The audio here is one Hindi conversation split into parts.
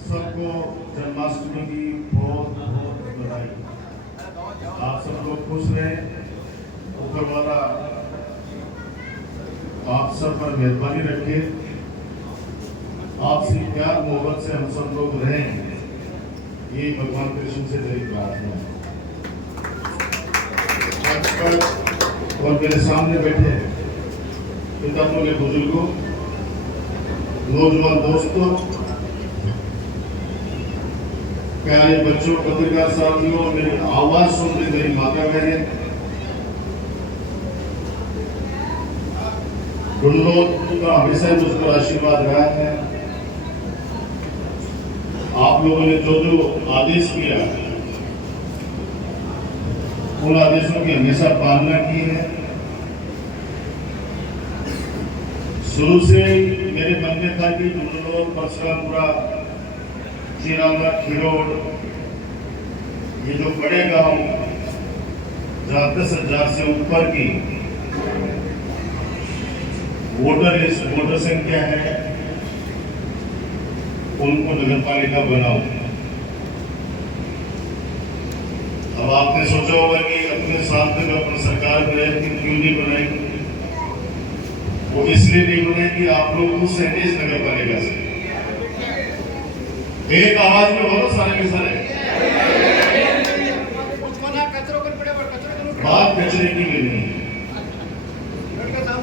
सबको जन्माष्टमी की बहुत बहुत बधाई। आप सब लोग खुश रहे, ऊपर वाला आप सब पर मेहरबानी रखे, आपसे प्यार मोहब्बत से हम सब लोग रहें, ये भगवान कृष्ण से मेरी प्रार्थना है। और मेरे सामने बैठे पिताओं के बुजुर्गों, नौजवान दोस्तों, प्यारे बच्चों, पत्रकार साथियों, मेरी आवाज सुन रही मेरी माता बहन, गुणलोक का हमेशा मुझको आशीर्वाद रहा है। आप लोगों ने जो जो आदेश किया, उन आदेशों की हमेशा पालना की है। शुरू से मेरे मन में था कि गुणलोक, परशुरामपुरा, चिरांगा, खिरोड, ये जो बड़े गांव जहाँ 10,000 से ऊपर की वोटर संख्या है, उनको नगर पालिका बनाओ। अब आपने सोचा होगा कि अपने साथ में अपनी सरकार बनाई, क्यों नहीं बनाई? वो इसलिए नहीं बनाई कि आप लोग को सहदेश नगर पालिका से एक आवाज में बोलो सारे के सारे। बात कचरे की भी नहीं।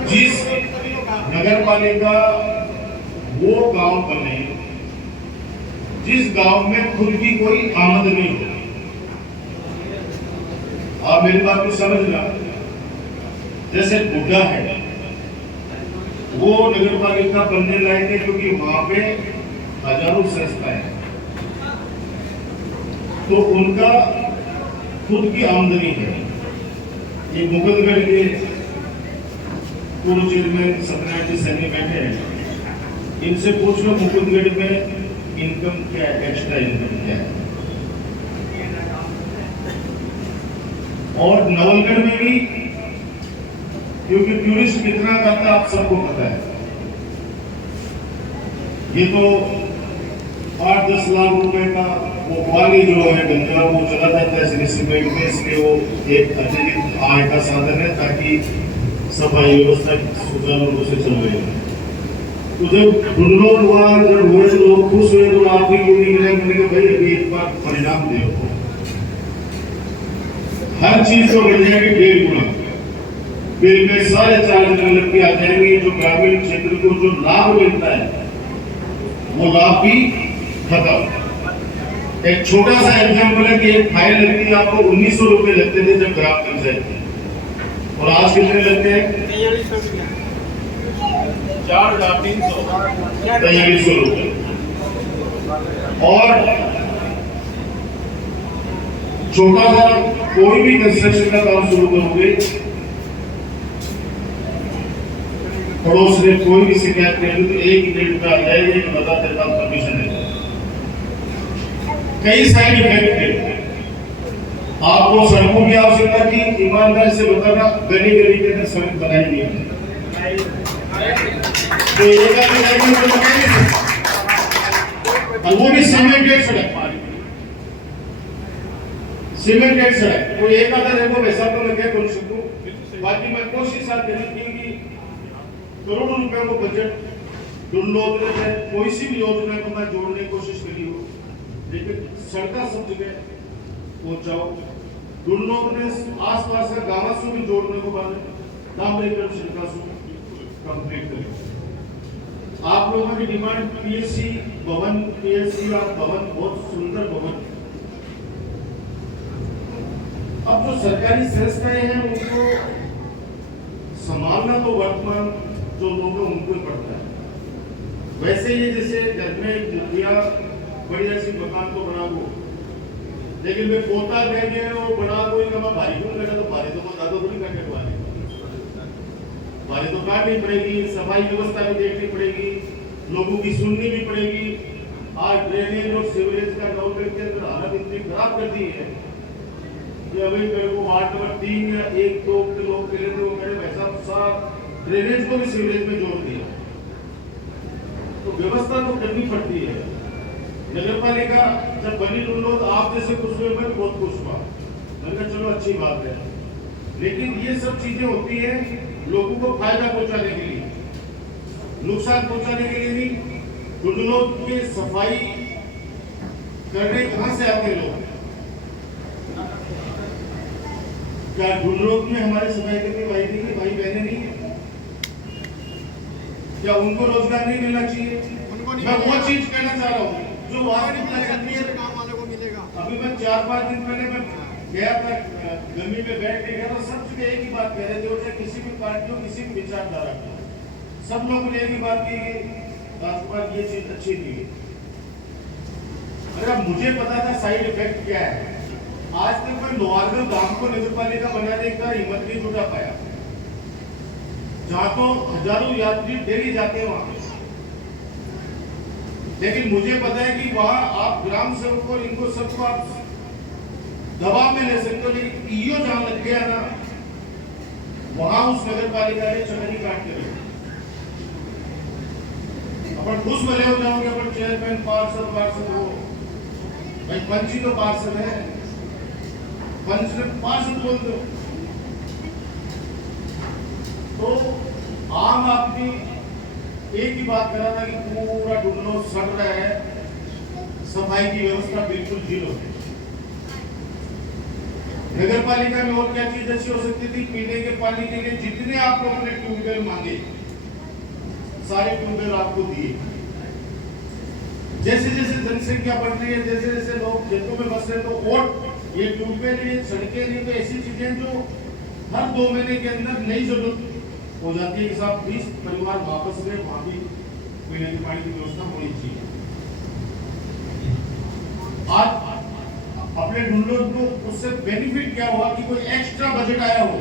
जिस नगर पालिका वो गांव बने जिस गांव में खुद की कोई आमद नहीं हो। आप मेरी बात को समझना। जैसे बुड्ढा है, वो नगर पालिका बनने लायक है क्योंकि वहां पे हजारों संस्थाएं हैं, तो उनका खुद की आमदनी है। ये मुकुंदगढ़ के पूर्व चेयरमैन सत्यनारायण जी सैनी बैठे हैं, इनसे पूछ लो मुकुंदगढ़ में इनकम क्या है, एक्स्ट्रा इनकम क्या है। और नवलगढ़ में भी, क्योंकि टूरिस्ट कितना आता है आप सबको पता है। ये तो 8-10 लाख रुपए का वो पानी जो है गंगा वो चला जाता है सीमेंट में, इसलिए वो एक अतिरिक्त आय का साधन है ताकि सफाई व्यवस्था सुचारू रूप से चल रही है। तो जब गुणलोक हुआ, जब हुए लोग खुश हुए, तो आप भी क्यों नहीं गए? मैंने कहा भाई अभी एक बार परिणाम दो, हर चीज को बढ़ जाएगी 1.5 गुना, फिर में सारे चार्ज लग के आ जाएंगे। जो ग्रामीण क्षेत्र को जो लाभ मिलता है वो लाभ भी खत्म। एक छोटा सा एग्जाम्पल है कि एक फाइल लगती है आपको 1900 रुपए लगते थे जब ग्राम पंचायत थी, और आज कितने लगते हैं? 4,300 रुपए। और छोटा सा कोई भी कंस्ट्रक्शन का काम शुरू करोगे, पड़ोस ने कोई भी शिकायत कर दी तो 1 मिनट में आ जाएगी कि बता तेरे पास परमिशन है। कई साइड इफेक्ट थे। आपको सड़कों की आवश्यकता थी, ईमानदारी से बताना, गली गली के अंदर सड़क बनाई नहीं है। तो वो भी सीमेंटेड सड़क, सीमेंटेड सड़क। वो एक आधा देखो वैसा तो लगे बोल सकूं, बाकी मैं कोशिश की कि करोड़ों रुपए को बजट गुणलोक ने कोई सी भी योजना को मैं जोड़ने की कोशिश करी हो, लेकिन सड़का सब जगह पहुंचाओ। गुणलोक ने आसपास का गांव से भी जोड़ने को बाद डामरीकरण सड़का से कंप्लीट करें। आप लोगों की डिमांड पीएससी भवन, पीएससी और भवन, बहुत सुंदर भवन। अब जो सरकारी संस्थाएं हैं उनको संभालना तो वर्तमान जो लोग हैं उनको ही पड़ता है। वैसे ही जैसे घर में मुखिया बढ़िया सी मकान तो बना दो, लेकिन वे पोता कह गए वो बना कोई कमा भारी क्यों लगा, तो भारी तो दादो थोड़ी करने वाले, भारी तो काटनी पड़ेगी, सफाई व्यवस्था भी देखनी पड़ेगी, लोगों की सुननी भी पड़ेगी। आज ड्रेनेज और सीवरेज का नवलगढ़ के अंदर हालत इतनी खराब कर दी है कि अभी मेरे को वार्ड नंबर 3 या 1-2 के लोग कह रहे थे, वो मेरे वैसा ड्रेनेज को भी सीवरेज में जोड़ दिया। करनी पड़ती है। नगर पालिका जब बनी डुंडोद आप जैसे खुश हुए, मैं बहुत खुश हुआ। मैंने कहा चलो अच्छी बात है, लेकिन ये सब चीजें होती है लोगों को फायदा पहुंचाने के लिए, नुकसान पहुंचाने के लिए नहीं। डुंडोद के सफाई करने कहां से आते लोग? क्या डुंडोद में हमारे सफाई करने भाई नहीं है, भाई बहने नहीं है? क्या उनको रोजगार नहीं मिलना चाहिए? मैं वो चीज कहना चाह रहा हूँ जो काम वाले को मिलेगा। अभी मैं 4-5 दिन पहले मैं गया था, गर्मी में बैठ के गया था, सब जगह एक ही बात कह रहे थे, चाहे किसी भी पार्टी हो, किसी भी विचारधारा की, सब लोगों ने एक ही बात की कि राजकुमार ये चीज अच्छी थी। अगर मुझे पता था साइड इफेक्ट क्या है, आज तक मैं लोहारगढ़ गांव को नगर पालिका बनाने का हिम्मत नहीं जुटा पाया, जहां तो हजारों यात्री डेली जाते हैं वहां। लेकिन मुझे पता है कि वहां आप ग्राम सेवक और इनको सबको आप दबाव में ले सकते हो, लेकिन ईओ जहां लग गया ना, वहां उस नगर पालिका ने चमड़ी काट के रखी। अपन खुश भले हो जाओगे, अपन चेयरमैन पार्षद हो, भाई पंची तो पार्षद है, पंच ने पार्षद बोल दो। तो आम आदमी एक ही बात कर रहा था कि पूरा डुंडोद सड़ रहा है, सफाई की व्यवस्था बिल्कुल जीरो है। नगर पालिका में और क्या चीज अच्छी हो सकती थी? पीने के पानी के लिए जितने आप लोगों ने ट्यूबवेल मांगे, सारे ट्यूबवेल आपको दिए। जैसे जैसे जनसंख्या बढ़ रही है, जैसे जैसे लोग खेतों में बस रहे, तो और ये ट्यूबवेल, ये सड़कें, नहीं तो ऐसी चीजें जो हर 2 महीने के अंदर नई जरूरत हो जाती है कि साहब 20 परिवार वापस गए, वहां भी पीने के पानी की व्यवस्था होनी चाहिए। आज अपने डुंडोद को उससे बेनिफिट क्या हुआ कि कोई एक्स्ट्रा बजट आया हो,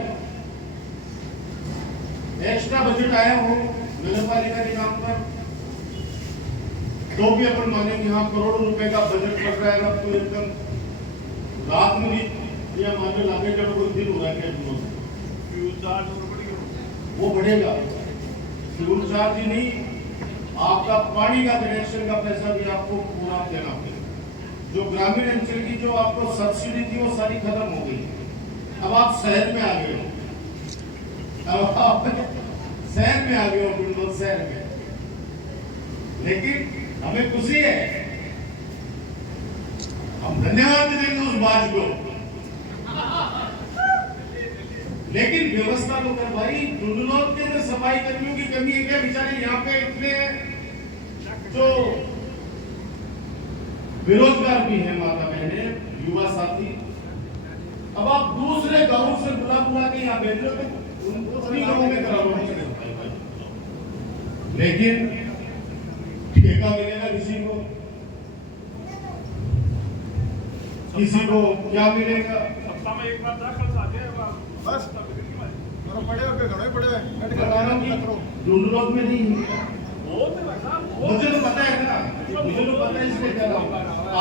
नगर पालिका के नाम पर, तो भी अपन माने कि हाँ करोड़ों रुपए का बजट पड़ रहा है। अब तो एकदम रात में भी या मान लो लागे का कोई दिन हो रहा है, फ्यूल चार्ज वो बढ़ेगा। फ्यूल चार्ज ही नहीं, आपका पानी का कनेक्शन का पैसा भी आपको पूरा देना पड़ेगा। जो ग्रामीण अंचल की जो आपको सब्सिडी थी वो सारी खत्म हो गई। अब आप शहर में आ गए हो, डुंडोद शहर में। लेकिन हमें खुशी है, हम धन्यवाद देंगे उस बात को, लेकिन व्यवस्था तो कर भाई। डुंडोद के अंदर सफाई कर्मियों की कमी है क्या? बेचारे यहाँ पे इतने जो बेरोजगार भी है, माता बहने, युवा साथी, अब आप दूसरे गांव से बुला के यहाँ भेज रहे हो, उनको सभी गांवों में करा लो। लेकिन ठेका मिलेगा किसी को क्या मिलेगा? सप्ताह में एक बार दाखिल आते हैं बस, डुंडोद में नहीं है। मुझे तो पता है ना, मुझे तो पता है, इसलिए कह रहा हूँ।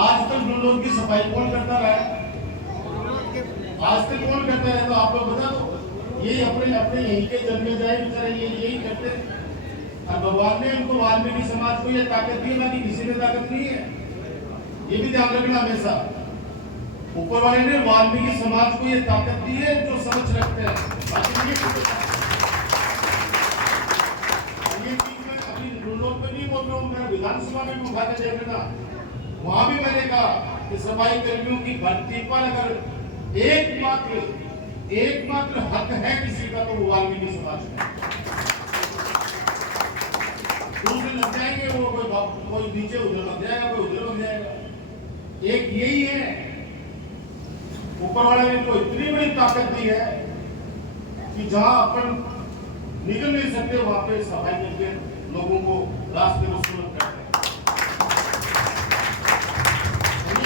आज तक डुंडोद की सफाई कौन करता रहा है? आज तक कौन करता है? तो आप लोग बता दो। ये अपने यहीं के जन्मे जाए बेचारे, यही करते। और भगवान ने उनको, वाल्मीकि समाज को ये ताकत दी, बाकी किसी में ताकत नहीं है। ये भी ध्यान रखना हमेशा। ऊपर वाले ने वाल्मीकि समाज को ये ताकत दी है जो समझ रखते हैं। ये चीज मैं अभी डुंडोद में नहीं बोल रहा हूँ, मेरा विधानसभा में भी उठा के देख लेना। वहां भी मैंने कहा कि सफाई कर्मियों की भर्ती पर अगर एकमात्र हक है किसी का, तो वो वाल्मीकि समाज का। दूसरे लग जाएंगे, वो कोई नीचे उधर लग जाएगा, कोई उधर लग जाएगा। एक यही है, ऊपर वाले ने तो इतनी बड़ी ताकत दी है कि जहां अपन निकल नहीं सकते, वहां पे सफाई करके लोगों को रास्ते को सुलभ करते हैं।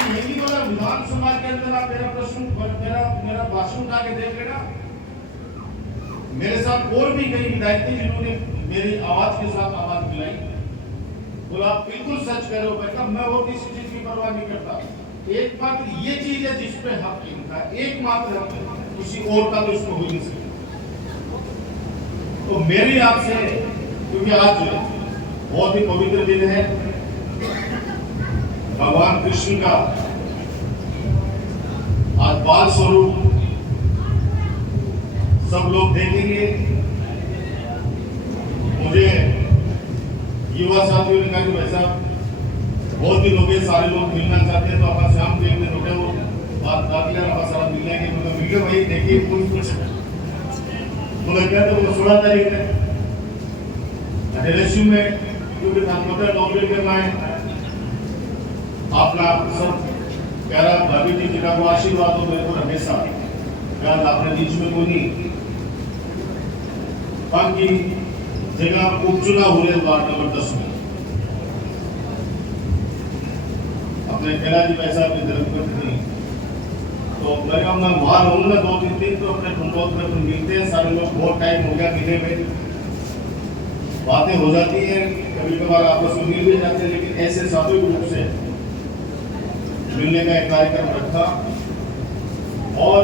यही वाला विधानसभा के अंदर आप मेरा भाषण उठा के देख लेना। मेरे साथ और भी कई विधायक थे जिन्होंने मेरी आवाज के साथ आवाज मिलाई। बोला आप बिल्कुल सच कह रहे हो बेटा, मैं वो किसी चीज की परवाह नहीं करता। एकमात्र ये चीज है जिसपे हक इनका, एकमात्र हक है, किसी और का तो इसमें हो नहीं सकता। तो मेरी आपसे, क्योंकि आज बहुत ही पवित्र दिन है, भगवान कृष्ण का आज बाल स्वरूप सब लोग देखेंगे। मुझे युवा साथियों ने कहा कि भाई साहब बहुत दिन हो गए, सारे लोग मिलना चाहते हैं, तो अपन शाम के एक दिन रुके वो बात कर लिया, अपन सारा मिल लेंगे। तो वीडियो भाई देखिए कुछ तो क्या तो वो 16 तारीख है एलएसयू में, क्योंकि ट्रांसपोर्टर नौकरी के मैं आपका सब प्यारा भाभी जी जी का वो आशीर्वाद हो मेरे को हमेशा याद आपने बीच में कोई नहीं बाकी जगह उपचुनाव हो रहे वार्ड नंबर 10 में अपने कैला जी पैसा अपनी धर्मपत्नी नहीं, तो मैं वहां रहूंगा 2-3 दिन, तो अपने कुंडोत्र में मिलते हैं सारे लोग। बहुत टाइम हो गया मिले में, बातें हो जाती हैं, कभी कभार आपस में मिल भी जाते हैं, लेकिन ऐसे सामूहिक रूप से मिलने का एक कार्यक्रम रखा। और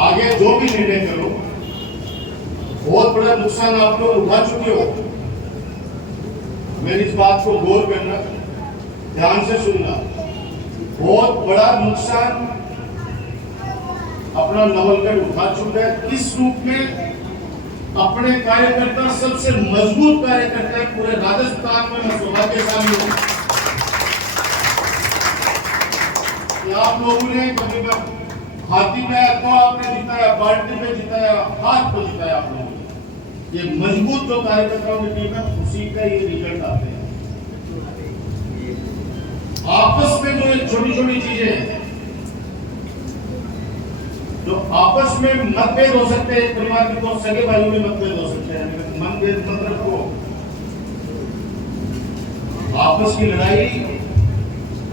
आगे जो भी निर्णय करो, बहुत बड़ा नुकसान आप लोग उठा चुके हो, मेरी इस बात को गौर करना, ध्यान से सुनना। बहुत बड़ा नुकसान अपना नवलगढ़ उठा चुका है। किस रूप में? अपने कार्यकर्ता सबसे मजबूत कार्यकर्ता है पूरे राजस्थान में, मैं सौभाग्यशाली हूं कि आप लोगों ने कभी हाथी पे तो आपने जिताया, बाल्टी पे जिताया, हाथ पे जिताया आप लोगों ने। ये मजबूत जो कार्यकर्ताओं की टीम है, उसी का ये रिजल्ट आते हैं। आपस में जो ये छोटी छोटी चीजें हैं, जो आपस में मतभेद हो सकते हैं, परिवार के तो सगे भाइयों में मतभेद हो सकते हैं, लेकिन मतभेद मत रखो। आपस की लड़ाई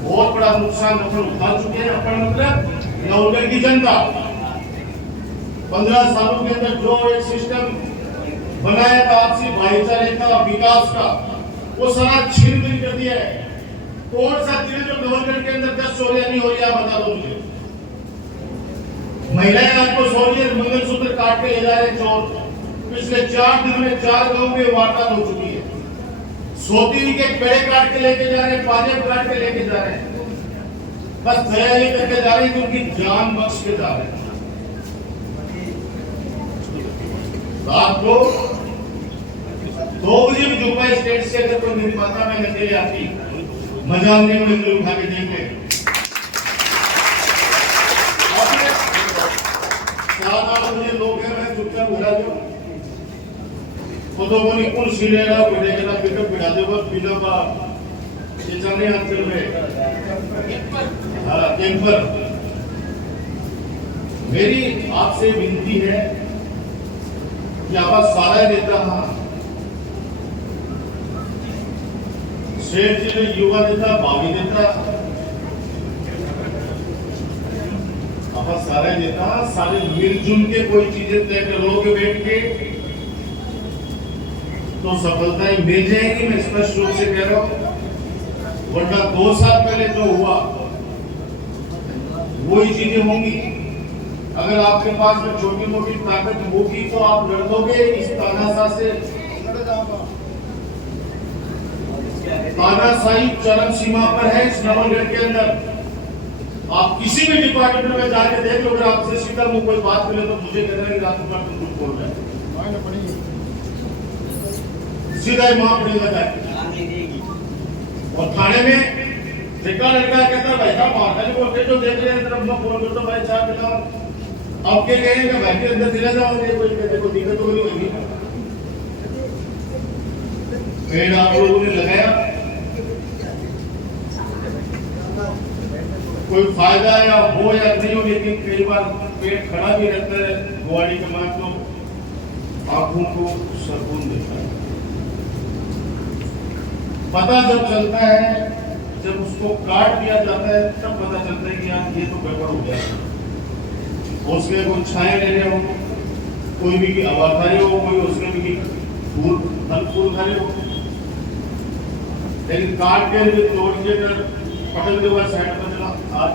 बहुत बड़ा नुकसान अपन उठा चुके हैं। अपन मतलब नवलगढ़ की जनता 15 सालों के अंदर जो एक सिस्टम बनाया था आपसी भाईचारे का, विकास का, वो सारा छीन बिन कर दिया है। कौन सा दिन जो नवलगढ़ के अंदर 10 चोरियां नहीं हो रही है, बता दो मुझे। महिलाएं आपको सो रही है, मंगलसूत्र काट के ले जा रहे चोर। पिछले 4 दिन में 4 गांव में वारदात हो चुकी है। सोती के पेड़े काट के लेके जा रहे हैं, पाजेब काट के लेके जा रहे हैं, बस दया ये करके जा रहे हैं कि उनकी जान बख्श के जा रहे हैं। रात को 2 बजे भी दुबई स्टेट से अगर कोई मेरी माता में अकेले आती, मजाक नहीं में उठा के देंगे। 7-8 बजे लोग हैं, मैं चुपचाप उठा दो तो बोली कुल सीलेगा बैठेगा पिकअप बिठा दे, बस पिकअप ये चलने आंचल में कैंपर। मेरी आपसे विनती है कि आप सारा नेता, शेर जी ने युवा नेता, भावी नेता, आप सारे नेता सारे मिलजुल के कोई चीजें तय कर लोगे बैठ के, तो सफलताएं मिल जाएगी। मैं स्पष्ट रूप से कह रहा हूं, वरना 2 साल पहले जो हुआ वही चीजें होंगी। अगर आपके पास में छोटी मोटी ताकत होगी तो आप लड़ दोगे इस तानाशाह से। तानाशाही चरम सीमा पर है इस नवलगढ़ के अंदर। आप किसी भी डिपार्टमेंट में जाके देख लो, अगर आपसे सीधा मुंह कोई बात मिले तो मुझे कहना कि रात भर तुम कुछ बोल रहे हैं, सीधा ही वहां पड़ेगा जाके। और थाने में लड़का कहता भाई साहब मारने बोलते जो देख रहे हैं तरफ में फोन करता भाई चाय पिलाओ, अब क्या कहेंगे भाई के अंदर चले जाओगे, कोई देखो दिक्कत तो नहीं होगी। पेड़ आप लोगों ने लगाया, कोई फायदा या हो या नहीं हो, लेकिन कई बार पेट खड़ा भी रहता है। गुवाड़ी के मार तो आंखों को सुकून देता है। पता जब चलता है, जब उसको काट दिया जाता है, तब पता चलता है कि यार ये तो गड़बड़ हो गया। उसके कोई छाया ले रहे हो, कोई भी हवा खा रहे हो, कोई उसमें भी फूल खा रहे हो, लेकिन काट के तोड़ के पटल के बाद साइड पर चला। आज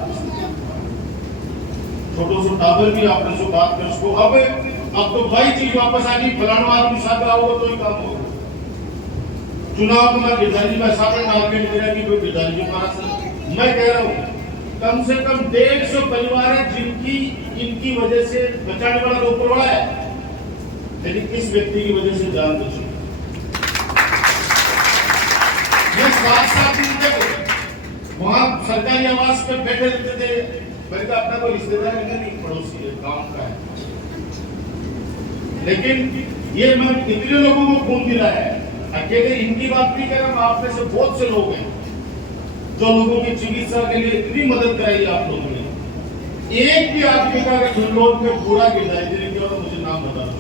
छोटो सो टावर भी आपने सो बात कर उसको, अब तो वही चीज वापस आ गई, फलाना आदमी साथ आओगे तो ही काम होगा। चुनाव में गिरधारी में सामने टारगेट दिया कि कोई गिरधारी जी महाराज, मैं कह रहा हूँ कम से कम 150 परिवार है जिनकी इनकी वजह से बचाने वाला तो ऊपर वाला है, लेकिन इस व्यक्ति की वजह से जान बची। ये 7-7 दिन तक वहां सरकारी आवास पे बैठे रहते थे। मैंने कहा अपना कोई रिश्तेदार नहीं, पड़ोसी है, गांव का है, लेकिन ये मैं कितने लोगों को खून गिरा है। अकेले इनकी बात नहीं कर रहा, आप में से बहुत से लोग हैं जो लोगों की चिकित्सा के लिए इतनी मदद कराई आप लोगों ने। एक भी आदमी का अगर झुंडोद में पूरा गिरधारी देने की तो मुझे नाम बता दो।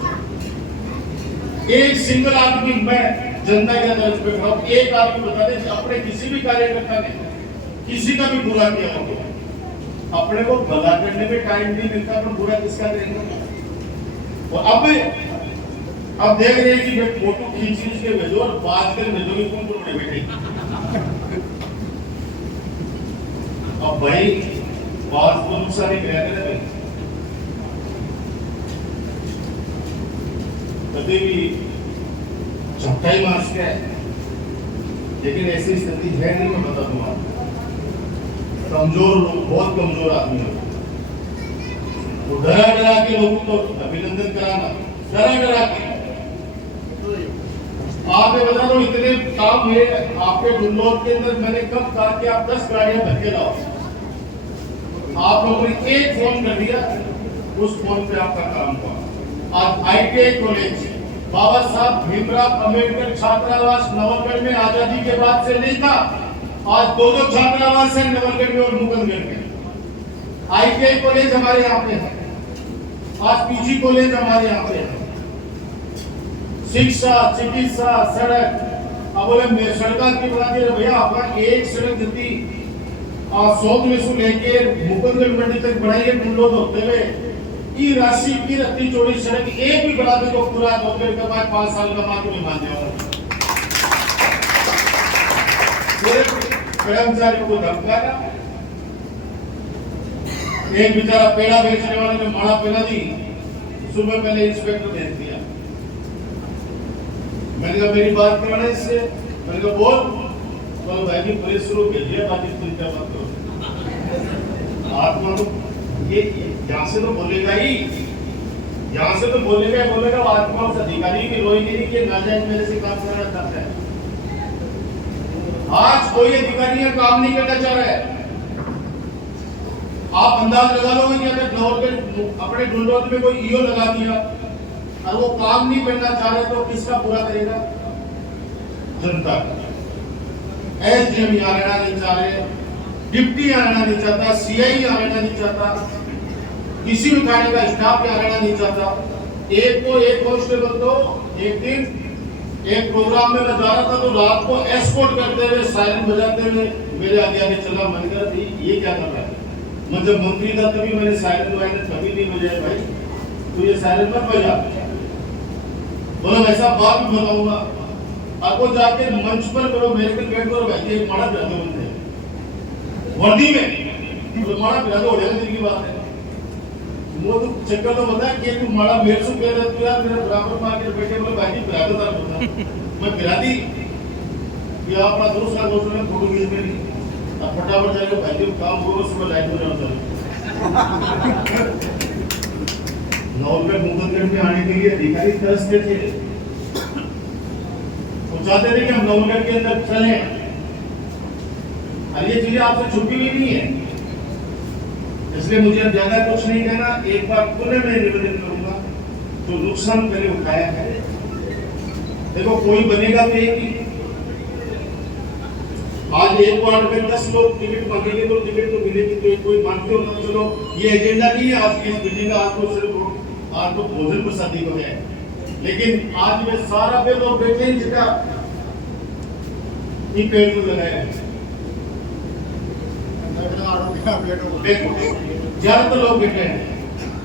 एक सिंगल आदमी, मैं जनता के तरफ पे खड़ा हूं, एक आदमी बता दे अपने किसी भी कार्यकर्ता ने किसी का भी बुरा किया हो। अपने को भला करने में टाइम नहीं मिलता, पर बुरा किसका करेंगे। और अब देख रहे हैं कि फोटो खींच के भेजो और बात कर भेजोगे कौन को बड़े बेटे। अब भाई बात को नुकसान ही करेगा भाई, कभी भी चौथाई मास का है, लेकिन ऐसी स्थिति है नहीं। मैं बता दूं आपको, कमजोर लोग, बहुत कमजोर आदमी है, वो डरा डरा के लोगों को अभिनंदन कराना, डरा डरा के। आप ये बता दो, इतने काम हुए आपके गुंडोर के अंदर, मैंने कब कहा कि आप 10 गाड़ियां भर के लाओ, आप लोगों ने एक फोन कर दिया, उस फोन पे आपका काम हुआ। आज ITI कॉलेज, बाबा साहब भीमराव अंबेडकर छात्रावास नवलगढ़ में आजादी के बाद से नहीं था, आज 2 छात्रावास है नवलगढ़ में और मुकुंदगढ़ में। ITI कॉलेज हमारे यहाँ पे है, आज PG कॉलेज हमारे यहाँ पे है। शिक्षा, चिकित्सा, सड़क, अब बोले सड़क की बता दे भैया, अपना एक सड़क जल्दी 100 में से लेके मुकुंदगढ़ मंडी तक बढ़ाइए, गुंडोद होते हुए की राशि की रत्ती चौड़ी सड़क एक भी बना दे तो पूरा नौकरी के बाद 5 साल का बाद में मान जाओ। कर्मचारी को धमकाना, एक बेचारा पेड़ा बेचने वाले ने माड़ा पेड़ा दी, सुबह पहले इंस्पेक्टर भेज दिया। मैंने कहा मेरी बात करना इससे, मैंने कहा बोल, तो भाई जी पुलिस शुरू भेजिए, बाकी चिंता मत करो। आत्मा तो ये यहाँ से तो बोलेगा ही, यहाँ से तो बोलेगा आत्मा उस अधिकारी की रोएगी नहीं कि नाजायज मेरे से काम करना चाहता है। आज कोई अधिकारी काम नहीं करना चाह रहा है। आप अंदाज लगा लोगे कि अगर अपने गुंडोद में कोई ईओ लगा दिया और वो काम नहीं करना चाह रहे तो किसका पूरा करेगा? जनता। SDM यहाँ रहना नहीं चाह रहे, डिप्टी यहाँ रहना नहीं चाहता, CI यहाँ रहना नहीं चाहता, किसी भी थाने का स्टाफ यहाँ रहना नहीं चाहता। एक कांस्टेबल तो एक दिन एक प्रोग्राम में मैं जा रहा था तो रात को एस्कॉर्ट करते हुए सायरन बजाते हुए मेरे आगे आगे चला। मैंने कहा ये क्या कर रहा है? मैं जब मंत्री था तभी मैंने सायरन मैंने कभी नहीं बजाया भाई, तो ये सायरन मत बजा। बोला वैसा बात भी बताऊंगा आपको, जाके मंच पर करो, मेरे पे बैठ करो भाई, एक माड़ा पिला दो बंदे वर्दी में, तो माड़ा पिला दो, हो जाएगा दिन की बात है। वो तो चक्कर तो बता कि तू माड़ा मेरे से कह रहा तू यार मेरा बराबर मार के बैठे, बोले भाई पिला दो तार बोलता मैं पिला दी। ये अपना दूसरा दोस्त ने फोटो खींच मेरी, अब फटाफट जाएगा भाई जी काम करो, सुबह लाइट हो जाओ। नवलगढ़ मुकुंदगढ़ में आने के लिए अधिकारी तरसते थे, वो चाहते थे कि हम नवलगढ़ के अंदर चलें, और ये चीजें आपसे छुपी हुई नहीं है। इसलिए मुझे अब ज्यादा कुछ नहीं कहना। एक बार पुनः मैं निवेदन करूंगा, जो नुकसान पहले उठाया है, देखो कोई बनेगा तो एक ही। आज एक वार्ड में 10 लोग टिकट मांगेंगे तो टिकट तो मिलेगी, तो कोई मानते हो ना, चलो ये एजेंडा नहीं है आज की इस मीटिंग का। आज तो भोजन प्रसादी को है, लेकिन आज में सारा पे लोग बैठे हैं जितना पेड़ को लगाया है, ज्यादातर लोग बैठे हैं,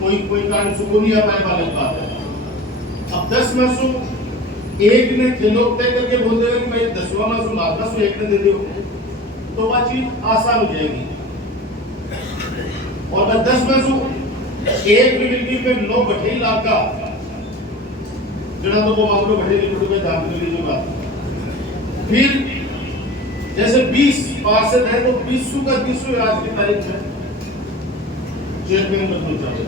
कोई कारण सुकून नहीं आ पाए वाले बात है। अब 10 में से एक ने लोग तय करके बोल देगा कि मैं 10वां में से मारना सो एक ने दे दो, तो वह चीज आसान हो जाएगी। और मैं 10 में से एक मिनट में 9 बैठे इलाका जरा तो वो मामलो बैठे नहीं, तो मैं जान लीजिए बात फिर जैसे 20 पार्षद है तो 20 का 20 आज की तारीख है चेयरमैन बनना चाहिए,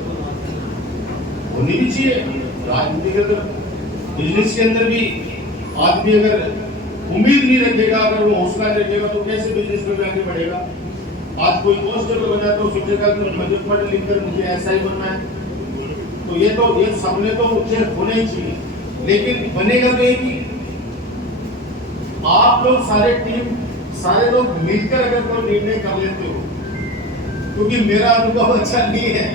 होनी भी चाहिए। राजनीति के अंदर, बिजनेस के अंदर भी आदमी अगर उम्मीद नहीं रखेगा, अगर वो हौसला नहीं रखेगा तो कैसे बिजनेस में आगे बढ़ेगा। आज कोई पोस्ट जब बना तो सोचेगा कि मुझे पढ़ लिख कर मुझे ऐसा ही बनना है, तो ये सामने तो मुझे होना ही चाहिए, लेकिन बनेगा तो एक ही। आप लोग सारे लोग मिलकर अगर कोई निर्णय कर लेते हो, क्योंकि मेरा अनुभव अच्छा नहीं है,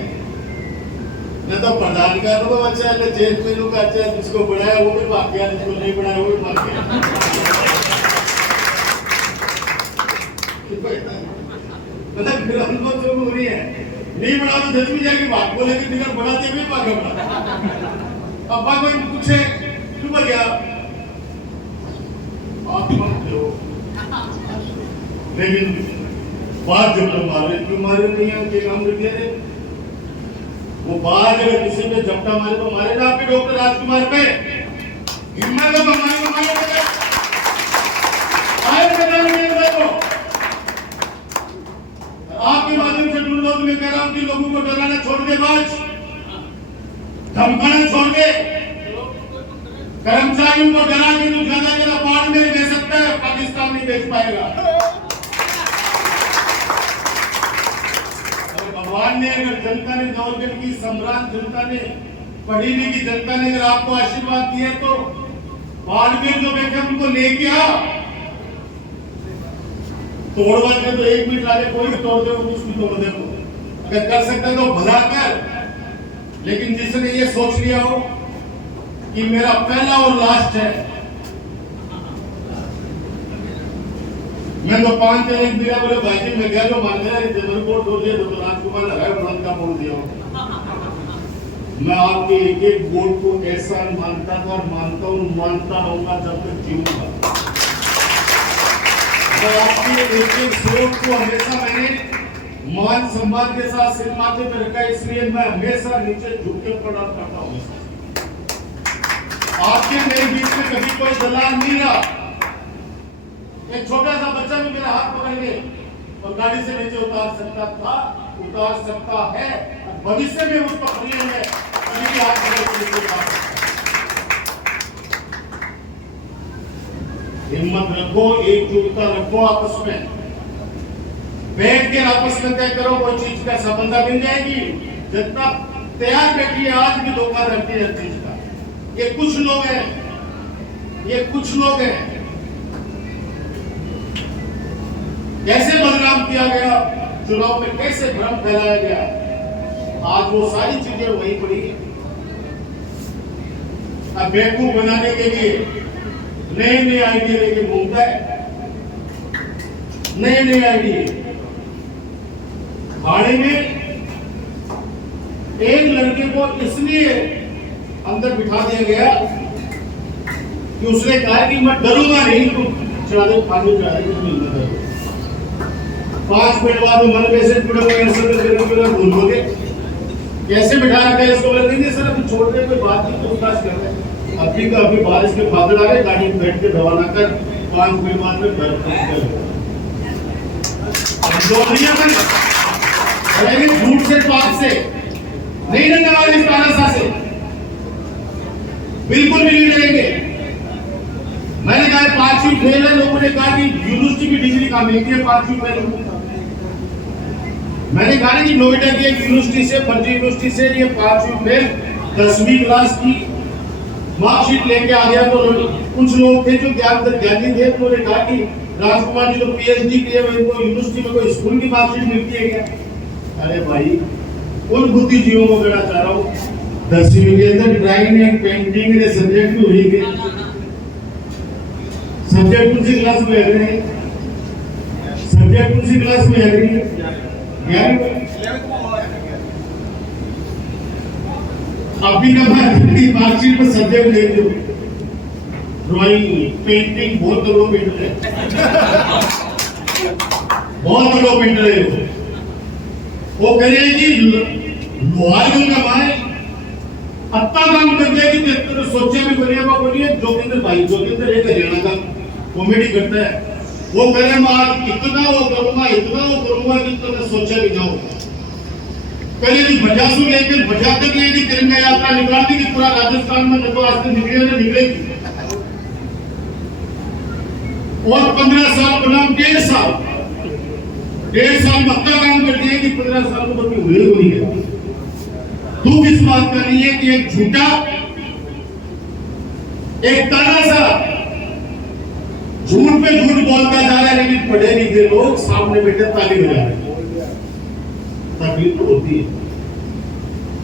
न तो प्रधान का अनुभव अच्छा है, न चेयरमैन का अच्छा है, जिसको बढ़ाया वो भी भाग गया, जिसको नहीं बढ़ाया वो भी भाग गया। मतलब मेरा अनुभव जो हो रही है, नहीं बढ़ा तो 10 भी जाएगी बात बोले कि निकल बढ़ाते भी भाग गया। अब कोई पूछे क्यों बढ़ गया, आप मत करो, लेकिन बात जब तक मारे क्यों मारे नहीं है, उनके काम कर दिया वो बात अगर किसी पे झपटा मारे तो मारे ना। आपके डॉक्टर राजकुमार पे हिम्मत है तो मारे आपके माध्यम से ढूंढो। तो मैं कह रहा हूं कि लोगों को डराना छोड़ दे, बस धमकाना छोड़ दे। कर्मचारियों को डरा के तो ज्यादा बाढ़ में दे सकता है, पाकिस्तान नहीं बेच पाएगा। भगवान ने, अगर जनता ने, नौजवान की सम्राट जनता ने, पढ़ी लिखी जनता ने अगर आपको आशीर्वाद दिया तो बाड़मेर जो बैठे उनको लेके आ। तोड़वा के तो 1 मिनट आगे कोई भी तोड़ दे, कुछ भी तोड़ दे, अगर कर सकता तो भला कर। लेकिन जिसने ये सोच लिया हो कि मेरा पहला और लास्ट है, मैं तो 5 दिन मेरा बोले भाई जी मैं गया जो मान गया जबलपुर छोड़ दिया तो राजकुमार लगाया बंद का बोल दिया। मैं आपके एक वोट को ऐसा मानता था और मानता रहूंगा जब तक जीऊंगा। तो आपकी एक सोच को हमेशा मैंने मान सम्मान के साथ सिर माथे पे रखा, इसलिए मैं हमेशा नीचे झुक के प्रणाम करता हूँ। आपके मेरे बीच में कभी कोई दलाल नहीं रहा। एक छोटा सा बच्चा भी मेरा हाथ पकड़ के और गाड़ी से नीचे उतार सकता था, उतार सकता है, भविष्य में उस प्रक्रिया में कभी भी हाथ पकड़ के नीचे उतार सकता। हिम्मत रखो, एकजुटता रखो, आपस में बैठ के आपस में तय करो, कोई चीज का सफलता मिल जाएगी। जितना तैयार बैठी है आज भी धोखा रहती है चीज का। ये कुछ लोग हैं, कैसे बदनाम किया गया, चुनाव में कैसे भ्रम फैलाया गया, आज वो सारी चीजें वहीं पड़ी है। अब बेवकूफ बनाने के लिए नए आइडिया लेके घूमता है, नए आइडिया। भाड़े में एक लड़के को इसलिए अंदर बिठा दिया गया कि उसने कहा कि मैं डरूंगा नहीं, तो चढ़ा दे पानी चढ़ा दे, 5 मिनट बाद मन में से भूलोगे कैसे बिठा रखा है इसको। बोले नहीं सर अभी छोड़ दे, कोई बात नहीं, पूछताछ कर रहे हैं। अभी बारिश के बादल आ गए, गाड़ी में बैठ के रवाना कर, 5 मिनट बाद में घर पहुंच झूठ से पाप से नहीं डरने वाले, इस तानाशाह से बिल्कुल भी नहीं डरेंगे। मैंने कहा 5वीं फेल है, लोगों ने कहा कि यूनिवर्सिटी की डिग्री कहाँ मिलती है 5वीं फेल। मैंने कहा कि नोएडा की एक यूनिवर्सिटी से, फर्जी यूनिवर्सिटी से ये 5वीं फेल 10वीं क्लास की मार्कशीट लेके आ गया। तो कुछ लोग थे जो ज्ञानी थे, तो उन्होंने कहा कि राजकुमार जी तो पीएचडी किए हुए, इनको यूनिवर्सिटी में कोई स्कूल की मार्कशीट मिलती है क्या? अरे भाई उन बुद्धिजीवियों को कहना चाह रहा हूँ, 10वीं के अंदर ड्राइंग एंड पेंटिंग के सब्जेक्ट भी हुई गए, सब्जेक्ट कौन सी क्लास में है, सब्जेक्ट कौन सी क्लास में है, अभी का मार्कशीट में सब्जेक्ट ले दो, ड्राइंग पेंटिंग, बहुत लोग पेंटर है, बहुत लोग पेंटर है। वो कह रहे हैं कि लोहार का माए अत्ता काम कर दिया कि सोचे भी बनिया जोगिंदर भाई, जोगिंदर एक हरियाणा का कॉमेडी करता है। वो कह रहे मैं आज इतना वो करूंगा कि तुमने सोचा भी ना होगा। पहले भी बजासू लेकर बजाते लेके तिरंगा यात्रा निकाल दी कि पूरा राजस्थान में देखो आज तक निकलेगी। और 15 साल बनाम 1.5 साल पक्का काम कर दिया कि 15 साल को कभी हुए को नहीं है। दुख इस बात का नहीं है कि एक झूठा एक ताना सा झूठ पे झूठ बोलता जा रहा है, लेकिन पढ़े लिखे लोग सामने बैठे ताली बजा रहे हैं। तकलीफ तो होती है।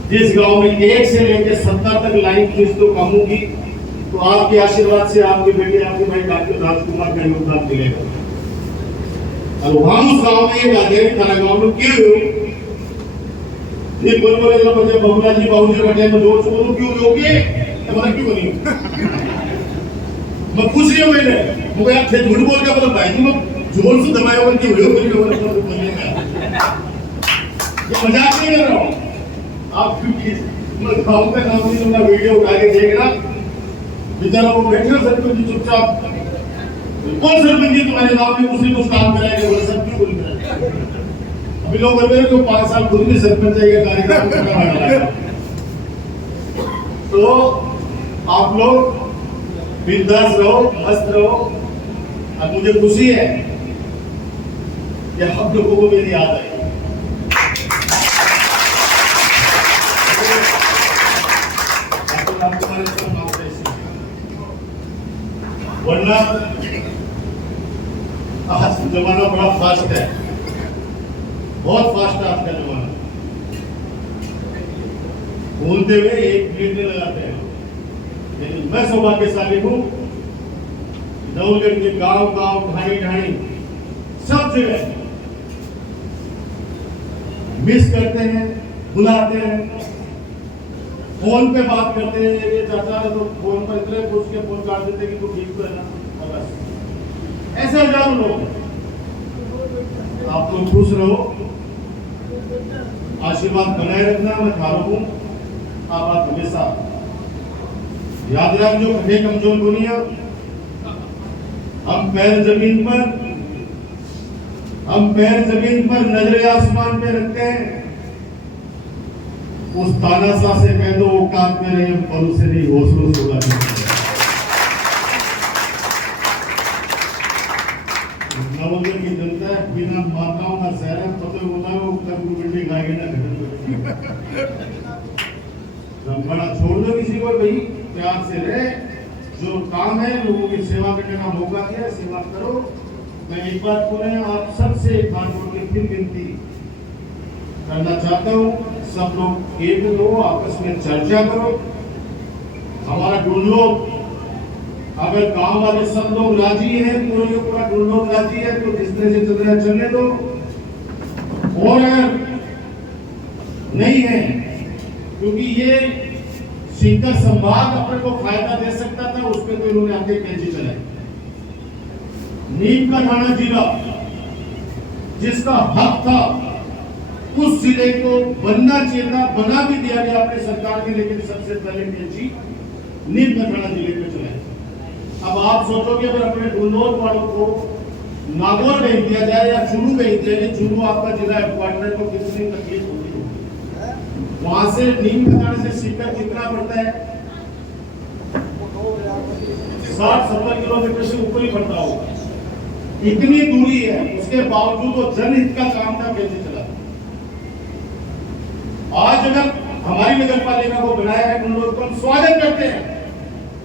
जिस गांव में 1 से लेकर 70 तक लाइन खींच तो कम होगी, तो आपके आशीर्वाद से आपके बेटे आपके भाई डॉक्टर राजकुमार का योगदान मिलेगा। और वहां उस गांव में ये बात है कि थाना गांव में क्यों ये बोल जरा बच्चे बबुला जी बाबू जी बैठे में जोर से बोलो क्यों होगे तुम्हारा क्यों बनी। मैं पूछ रही हूं मैंने वो यार थे झूठ बोल के बोला भाई जी वो जोर से दबाया हुआ कि वीडियो बोलेगा। ये मजाक नहीं कर रहा हूं। आप मैं गांव का नाम नहीं लूंगा, वीडियो उठा के देखना। बेचारा वो बैठे सरपंच जी चुपचाप कौन सरपंच जी तुम्हारे गांव में कुछ कुछ काम कराएगा बोले सब क्यों बोल रहे हैं। अभी लोग बोल रहे हैं कि 5 साल खुद भी सरपंच है ये कार्यक्रम करना वाला। तो आप लोग बिंदास रहो, मस्त रहो। और मुझे खुशी है कि हम लोगों को मेरी याद आई। वरना आज जमाना बड़ा फास्ट है, बहुत फास्ट है आज का जमाना। बोलते हुए 1 मिनट में लगाते हैं। लेकिन मैं सौभाग्यशाली हूं, नवगढ़ के गांव गांव ढाणी ढाणी सब जगह मिस करते हैं, बुलाते हैं, फोन पे बात करते हैं। ये चाचा तो फोन पर इतने पूछ के फोन काट देते कि तू ठीक तो है ना, बस ऐसे हजारों लोग। आप लोग खुश रहो, आशीर्वाद बनाए रखना। मैं खा रहा हूं, आप हमेशा याद रखो, कभी कमजोर दुनिया हम पैर जमीन पर नजरे आसमान पे रखते हैं। उस तानाशाह से कह दो औकात में नहीं, हम पलों से नहीं हौसलों से उड़ा देंगे। नवगढ़ की जनता बिना माताओं का शहर पता बोला बिल्डिंग आएगी ना बड़ा छोड़ दो किसी को भाई, प्यार से रहे। जो काम है लोगों की सेवा करने का मौका दिया, सेवा करो। मैं एक बात बोले आप सबसे एक बात बोल के फिर विनती करना चाहता हूँ, सब लोग एक लो, आपस में चर्चा करो। हमारा डुल्लोक अगर गांव वाले सब लोग राजी हैं, पूरा डुल्लोक राजी है तो जिस तरह से चल रहा है चलने दो। और नहीं है क्योंकि ये सीकर संभाग अपने को फायदा दे सकता था, उस पर तो इन्होंने आगे कैंची चलाई। नीम का थाना जिला जिसका हक था उस जिले को बनना चाहिए था, बना भी दिया गया अपने सरकार ने, लेकिन सबसे पहले कैंची नीम का थाना जिले में चलाई। अब आप सोचोगे अगर अपने डुल्लोर वालों को नागौर भेज दिया जाए या चुरू भेज दिया जाए, चुरू आपका जिला हेडक्वार्टर को कितनी तकलीफ होगी। वहां से नीम का थाना से सीकर कितना पड़ता है, 60-70 किलोमीटर से ऊपर ही पड़ता होगा। इतनी दूरी है, उसके बावजूद वो जनहित का काम था कैसे चला। आज अगर हमारी नगर पालिका को बनाया है उन लोगों को हम स्वागत करते हैं,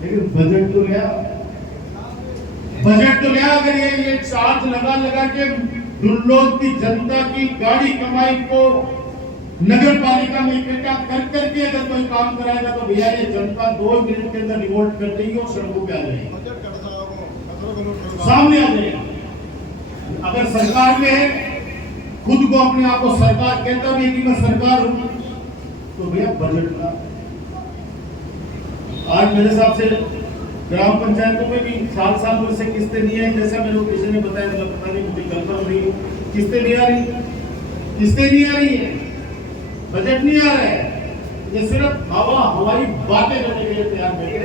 लेकिन बजट तो लिया अगर ये चार्ज लगा के डुल्लोक की जनता की गाड़ी कमाई को नगर पालिका में इकट्ठा कर करके अगर कोई काम कराएगा तो भैया ये जनता 2 मिनट के अंदर रिवोल्ट कर देगी और सड़कों पे आ जाएगी, सामने आ जाएगी। अगर सरकार में है, खुद को अपने आप को सरकार कहता भी है कि मैं सरकार हूं, तो भैया बजट का आज मेरे हिसाब से ग्राम पंचायतों में भी साल भर से किस्तें नहीं आई। जैसा मेरे को किसी ने बताया, मतलब पता नहीं, मुझे कंफर्म नहीं, किस्तें नहीं आ रही है, बजट नहीं आ रहा है। ये सिर्फ हवाई बातें करने के लिए तैयार बैठे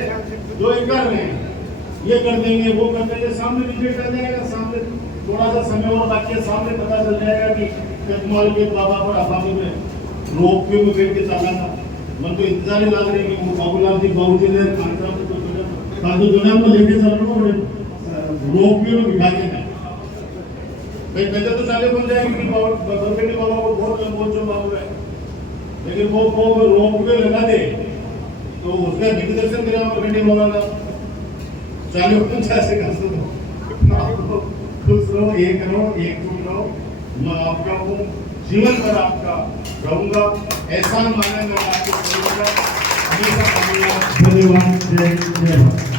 जो ये कर रहे हैं। ये कर देंगे वो कर देंगे, सामने विजिट कर जाएगा, सामने थोड़ा सा समय और बाकी है, सामने पता चल जाएगा कि कटमाल के बाबा पर अफामे में रोप वे में बैठ के चला था। मन तो इंतजार ही लग रही कि वो बाबूलाल जी बहुत ही देर काजू दुनिया में लेके चल रहा हूँ रोप वे में बिठा के नहीं भाई पहले तो साले बन जाएंगे कि बरगटी बाबा को बहुत लंबोच बाबू है, लेकिन वो रोप वे लगा दे तो उसका दिग्दर्शन करा बरगटी बाबा का चालू से कर दो। खुश रहो, एक रहो, एक रहो, मैं आपका हूँ, जीवन भर आपका रहूंगा, एहसान माने मैं आपको करूंगा। हमेशा धन्यवाद। जय जय भारत।